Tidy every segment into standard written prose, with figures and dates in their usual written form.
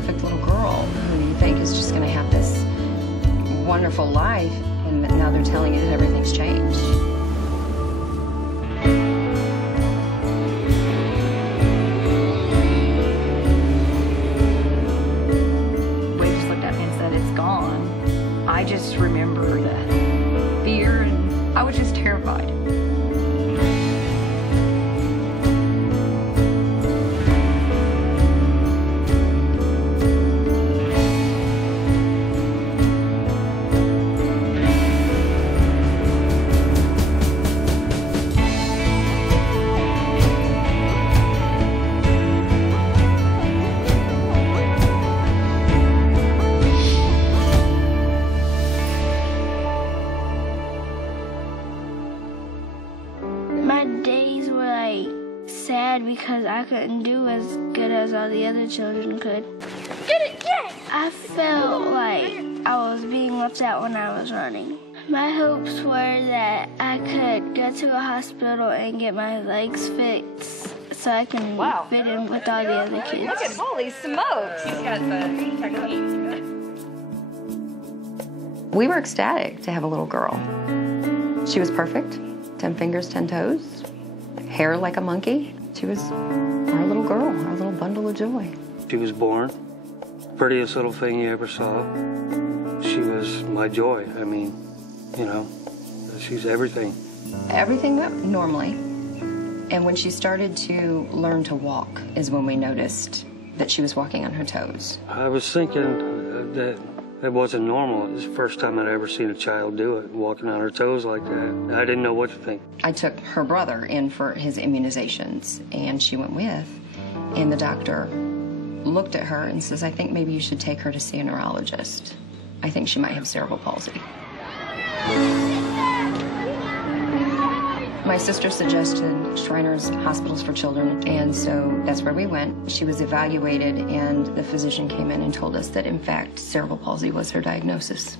perfect little girl who you think is just going to have this wonderful life, and now they're telling you that everything's changed. We just looked at me and said, it's gone. I just remember the fear, and I was just terrified. My days were like sad because I couldn't do as good as all the other children could. Get it, get it! I felt like I was being left out when I was running. My hopes were that I could go to a hospital and get my legs fixed so I can fit in with all the other kids. Look at, holy smokes! He's got the technique. We were ecstatic to have a little girl. She was perfect. 10 fingers, 10 toes, hair like a monkey. She was our little girl, our little bundle of joy. She was born, prettiest little thing you ever saw. She was my joy. I mean, you know, she's everything. Everything went normally, and when she started to learn to walk is when we noticed that she was walking on her toes. I was thinking that it wasn't normal. It was the first time I'd ever seen a child do it, walking on her toes like that. I didn't know what to think. I took her brother in for his immunizations, and she went with, and the doctor looked at her and says, I think maybe you should take her to see a neurologist. I think she might have cerebral palsy. My sister suggested Shriners Hospitals for Children, and so that's where we went. She was evaluated, and the physician came in and told us that, in fact, cerebral palsy was her diagnosis.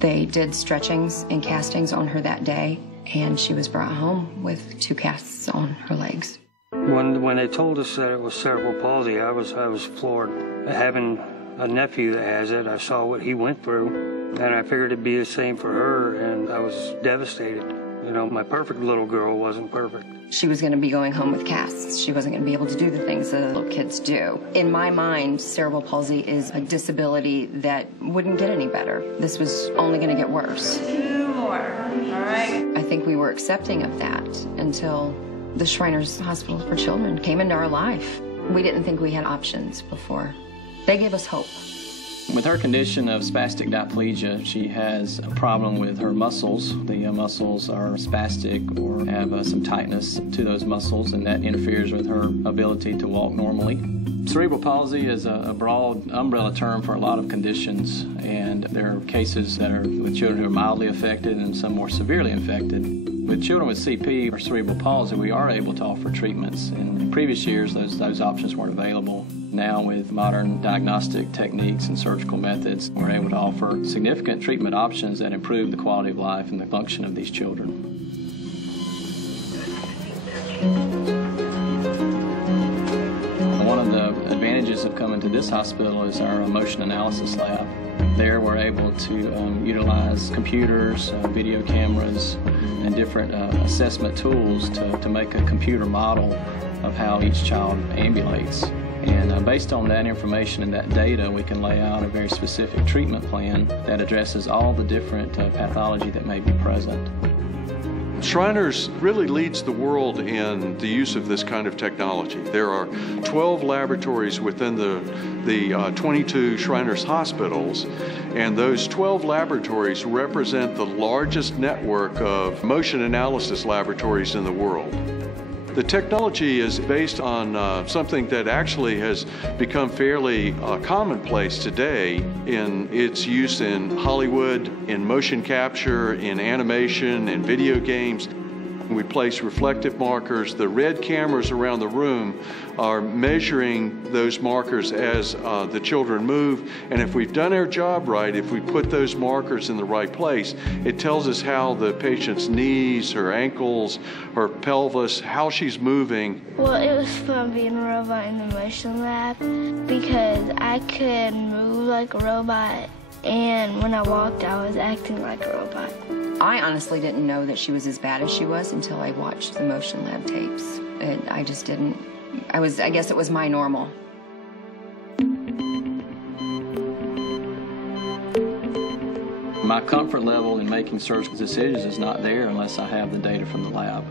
They did stretchings and castings on her that day, and she was brought home with 2 casts on her legs. When they told us that it was cerebral palsy, I was floored. Having a nephew that has it, I saw what he went through, and I figured it'd be the same for her, and I was devastated. You know, my perfect little girl wasn't perfect. She was going to be going home with casts. She wasn't going to be able to do the things that little kids do. In my mind, cerebral palsy is a disability that wouldn't get any better. This was only going to get worse. 2 more, all right? I think we were accepting of that until the Shriners Hospital for Children came into our life. We didn't think we had options before. They gave us hope. With her condition of spastic diplegia, she has a problem with her muscles. The muscles are spastic or have some tightness to those muscles, and that interferes with her ability to walk normally. Cerebral palsy is a broad umbrella term for a lot of conditions, and there are cases that are with children who are mildly affected and some more severely affected. With children with CP or cerebral palsy, we are able to offer treatments. In previous years, those options weren't available. Now, with modern diagnostic techniques and surgical methods, we're able to offer significant treatment options that improve the quality of life and the function of these children. One of the advantages of coming to this hospital is our motion analysis lab. There we're able to utilize computers, video cameras, and different assessment tools to make a computer model of how each child ambulates. And based on that information and that data, we can lay out a very specific treatment plan that addresses all the different pathology that may be present. Shriners really leads the world in the use of this kind of technology. There are 12 laboratories within the 22 Shriners hospitals, and those 12 laboratories represent the largest network of motion analysis laboratories in the world. The technology is based on something that actually has become fairly commonplace today in its use in Hollywood, in motion capture, in animation, in video games. We place reflective markers. The red cameras around the room are measuring those markers as the children move. And if we've done our job right, if we put those markers in the right place, it tells us how the patient's knees, her ankles, her pelvis, how she's moving. Well, it was fun being a robot in the motion lab because I could move like a robot, and when I walked, I was acting like a robot. I honestly didn't know that she was as bad as she was until I watched the motion lab tapes. I just didn't. I guess it was my normal. My comfort level in making surgical decisions is not there unless I have the data from the lab.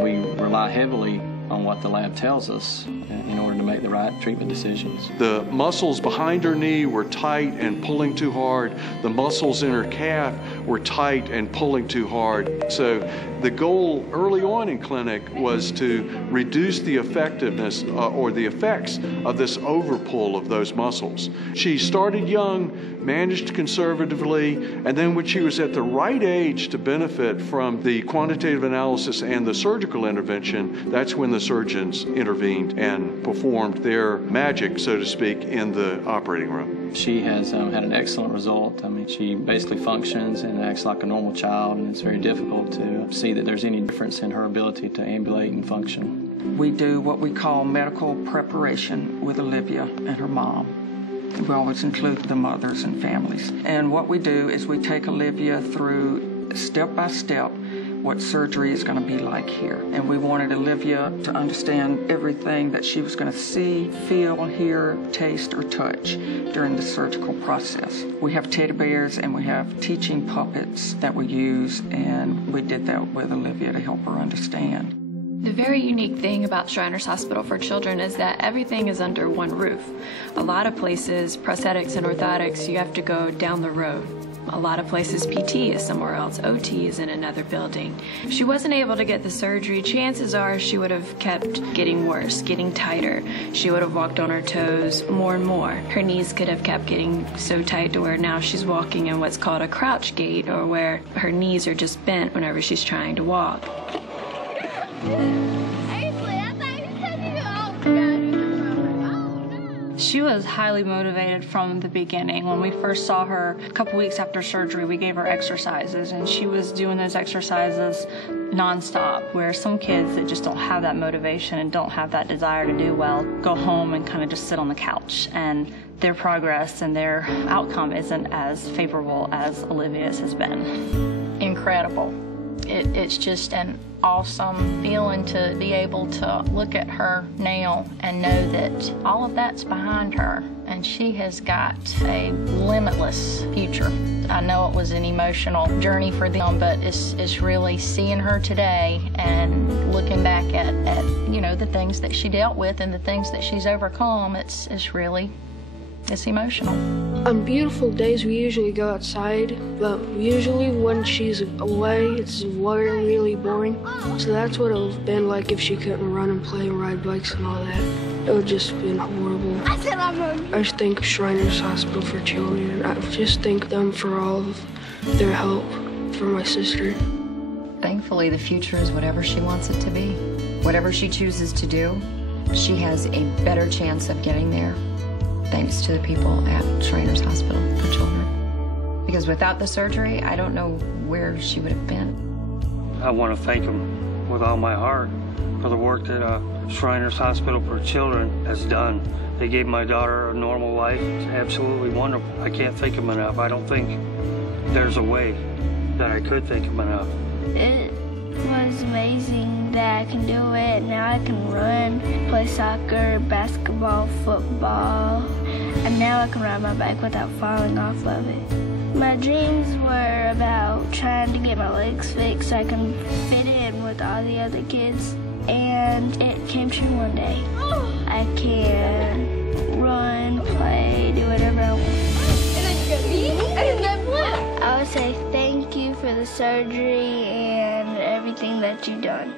We rely heavily on what the lab tells us in order to make the right treatment decisions. The muscles behind her knee were tight and pulling too hard. The muscles in her calf were tight and pulling too hard. So the goal early on in clinic was to reduce the effectiveness or the effects of this overpull of those muscles. She started young, managed conservatively, and then when she was at the right age to benefit from the quantitative analysis and the surgical intervention, that's when the surgeons intervened and performed their magic, so to speak, in the operating room. She has had an excellent result. I mean, she basically functions and acts like a normal child, and it's very difficult to see that there's any difference in her ability to ambulate and function. We do what we call medical preparation with Olivia and her mom. We always include the mothers and families. And what we do is we take Olivia through step by step what surgery is going to be like here. And we wanted Olivia to understand everything that she was going to see, feel, hear, taste, or touch during the surgical process. We have teddy bears and we have teaching puppets that we use, and we did that with Olivia to help her understand. The very unique thing about Shriners Hospital for Children is that everything is under one roof. A lot of places, prosthetics and orthotics, you have to go down the road. A lot of places, PT is somewhere else, OT is in another building. If she wasn't able to get the surgery, chances are she would have kept getting worse, getting tighter. She would have walked on her toes more and more. Her knees could have kept getting so tight to where now she's walking in what's called a crouch gait, or where her knees are just bent whenever she's trying to walk. She was highly motivated from the beginning. When we first saw her a couple weeks after surgery, we gave her exercises, and she was doing those exercises nonstop, where some kids that just don't have that motivation and don't have that desire to do well go home and kind of just sit on the couch, and their progress and their outcome isn't as favorable as Olivia's has been. Incredible. It's just an awesome feeling to be able to look at her now and know that all of that's behind her, and she has got a limitless future. I know it was an emotional journey for them, but it's really seeing her today and looking back at you know, the things that she dealt with and the things that she's overcome. It's emotional. On beautiful days, we usually go outside, but usually when she's away, it's really boring. So that's what it would have been like if she couldn't run and play and ride bikes and all that. It would just been horrible. I just thank Shriners Hospital for Children. I just thank them for all of their help for my sister. Thankfully, the future is whatever she wants it to be. Whatever she chooses to do, she has a better chance of getting there, thanks to the people at Shriners Hospital for Children. Because without the surgery, I don't know where she would have been. I want to thank them with all my heart for the work that Shriners Hospital for Children has done. They gave my daughter a normal life. It's absolutely wonderful. I can't thank them enough. I don't think there's a way that I could thank them enough. It was amazing that I can do it. Now I can run, play soccer, basketball, football, and now I can ride my bike without falling off of it. My dreams were about trying to get my legs fixed so I can fit in with all the other kids, and it came true one day. I can run, play, do whatever I want. I would say thank you for the surgery and everything that you've done.